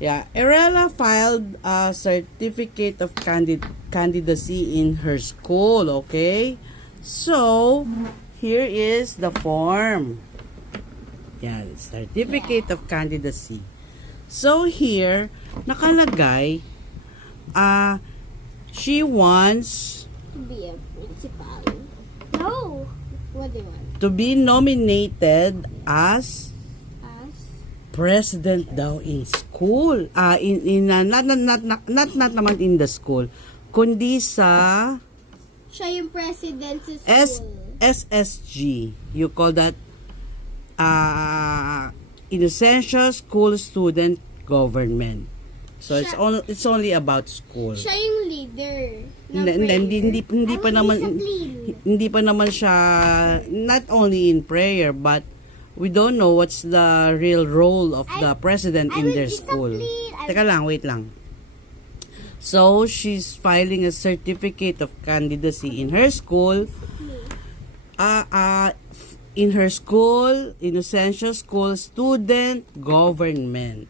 Yeah, Erela filed a certificate of candidacy in her school, okay? So, here is the form. Yeah, certificate of candidacy. So, here, nakalagay, she wants To be a principal. No. What do you want? to be nominated as As? president daw in school. Not naman in the school, kundi sa Siya yung president sa school. SSG. You call that in essential school student government. So it's only about school. Siya yung leader. Hindi pa naman hindi pa naman siya not only in prayer, but we don't know what's the real role of the president in their school. Teka lang, wait lang. So, she's filing a certificate of candidacy in her school. In her school, in essential school student government.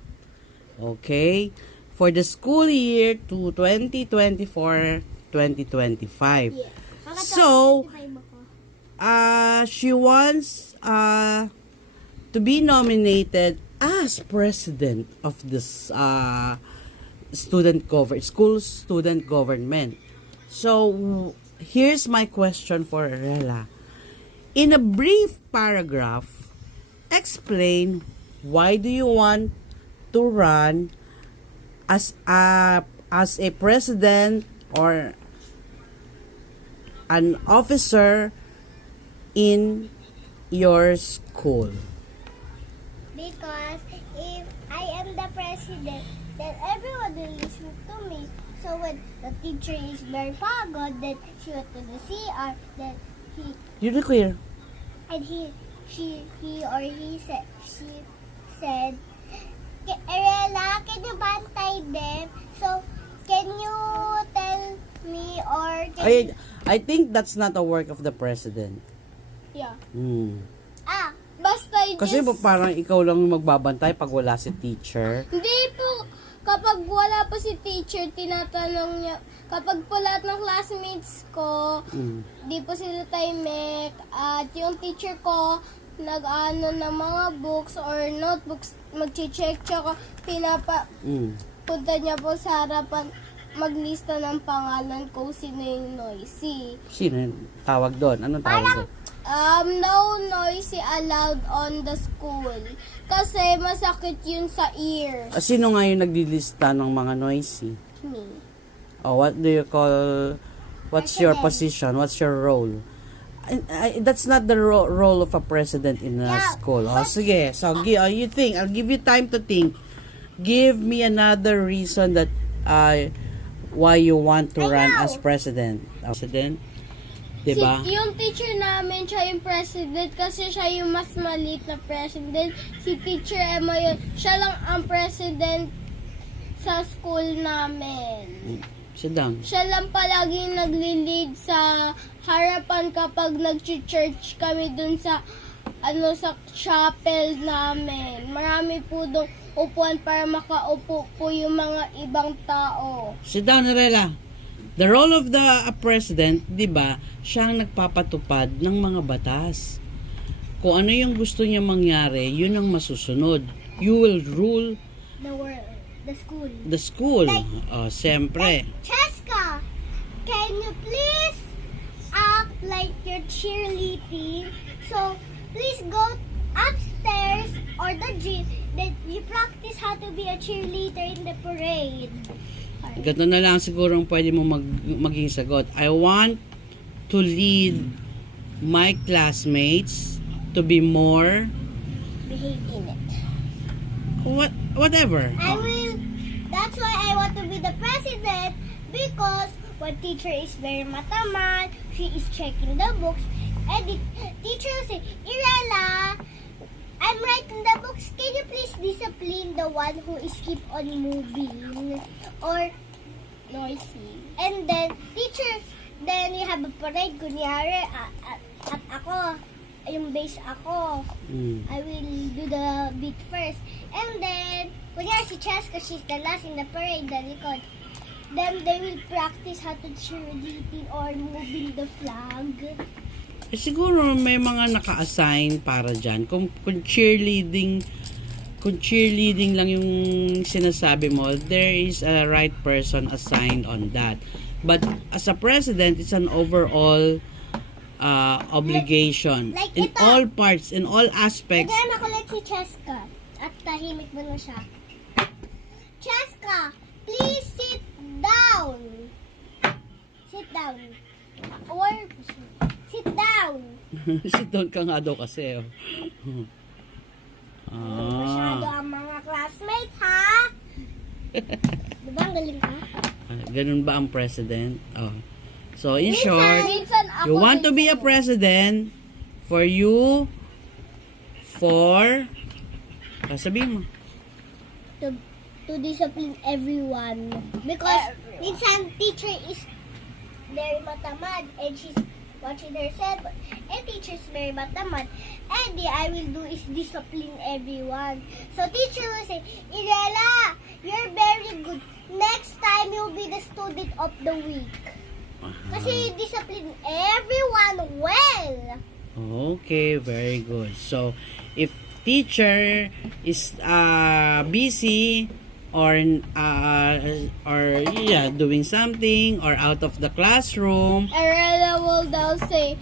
Okay? For the school year to 2024-2025. Yeah. So, she wants to be nominated as president of this school student government. So, here's my question for Arela. In a brief paragraph, explain why do you want to run as a president or an officer in your school. Because if I am the president, then everyone will listen to me. So when the teacher is very pagod, then she went to the CR, then You're clear. and he said, Arela, can you bantay them? So can you tell me or I think that's not a work of the president. Yeah. basta Kasi parang ikaw lang yung magbabantay pag wala si teacher. Hindi po. Kapag wala po si teacher, tinatanong niya. Kapag po lahat ng classmates ko, di po sila tahimik. At yung teacher ko, nag-ano ng mga books or notebooks, mag-check. Tsaka punta niya po sa harapan, maglista ng pangalan ko, sino yung noisy. Sino yung tawag doon? Anong tawag doon? No noisy allowed on the school. Kasi masakit yun sa ears. Sino nga yung naglilista ng mga noisy? Me. Oh, what do you call, what's your position? What's your role? That's not the role of a president in a school. Oh, sige. So, you think, I'll give you time to think. Give me another reason that why you want to run as president. President? Diba? Yung teacher namin, siya yung president kasi siya yung mas maliit na president. Si Teacher Emma yun. Siya lang ang president sa school namin. Sit down. Siya lang palaging nagli-lead sa harapan kapag nag-church kami dun sa sa chapel namin. Marami po dong upuan para makaupo po yung mga ibang tao. Sit down, Arela. The role of a president, di ba, siya ang nagpapatupad ng mga batas. Kung ano yung gusto niya mangyari, yun ang masusunod. You will rule the world, the school. the school. Siyempre. Cheska, can you please act like you're cheerleading? So, please go upstairs or the gym that you practice how to be a cheerleader in the parade. Ganito na lang siguro ang pwede mo maging sagot. I want to lead my classmates to be more Behave in it. whatever. That's why I want to be the president because when teacher is very mataman, she is checking the books and the teacher will say, Irela, I'm writing the books. Can you please discipline the one who is keep on moving or Noisy. and then then you have a parade kunyari at ako yung base ako. I will do the beat first and then kunyari si Cheska, she's the last in the parade, the likod. Then they will practice how to cheerleading or moving the flag. Eh, siguro may mga naka-assign para dyan. Kung cheerleading lang yung sinasabi mo, there is a right person assigned on that. But as a president, it's an overall obligation. Like In ito. all parts, in all aspects. Kaya nakulit si Cheska at tahimik mo na siya. Cheska, please sit down. Sit down. Or, sit down. Sit down ka nga daw kasi. Oh. Masyado ang mga classmates, ha? Diba ang galing ka? Ganun ba ang president? Oh. So, in short, Minsan ako you want din to be a sa'yo. president for sabihin mo. To discipline everyone. Because minsan teacher is very matamad and she's watching herself. And teacher is very matamad. And the I will do is discipline everyone. So teacher will say, Irela, you're very good. Next time you'll be the student of the week. Kasi discipline everyone well. Okay, very good. So, if teacher is busy or doing something or out of the classroom, Arela will now say,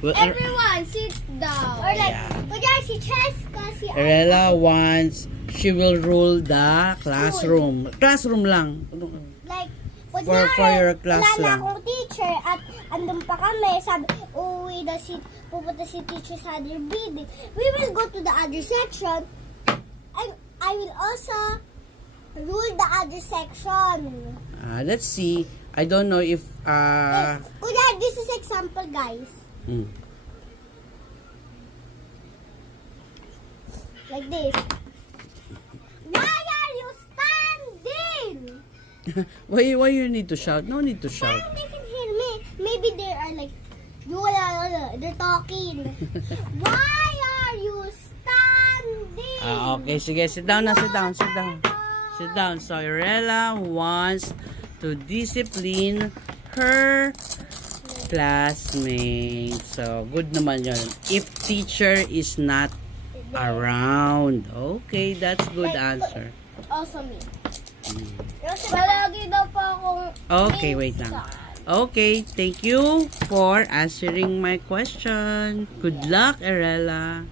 well, everyone sit down. Or like, Yeah. kunyari si Cheska, si Arela wants she will rule the classroom. Classroom lang. like, For your class wala na lang. akong teacher at andun pa kami, sabi, pupunta si teacher sa other building. We will go to the other section and I will also rule the other section. Let's see. I don't know if Kuya, this is example, guys. hmm. Like this. Why are you standing? why you need to shout? No need to shout. Parang they can hear me. Maybe they are like, they're talking. Why are you standing? Okay, sige, sit down. Sit down. So, Irela wants to discipline her classmates. So, good naman yun. If teacher is not around. Okay, that's good answer. Also me. Mm. Palagi daw po akong Okay, wait lang. minsan. Okay, thank you for answering my question. Good luck, Irela.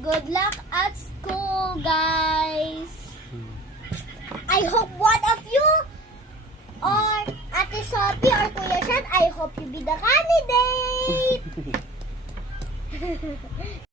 Good luck at school, guys. I hope one of you or Ate Sophie or Kuya Shan, I hope you be the candidate.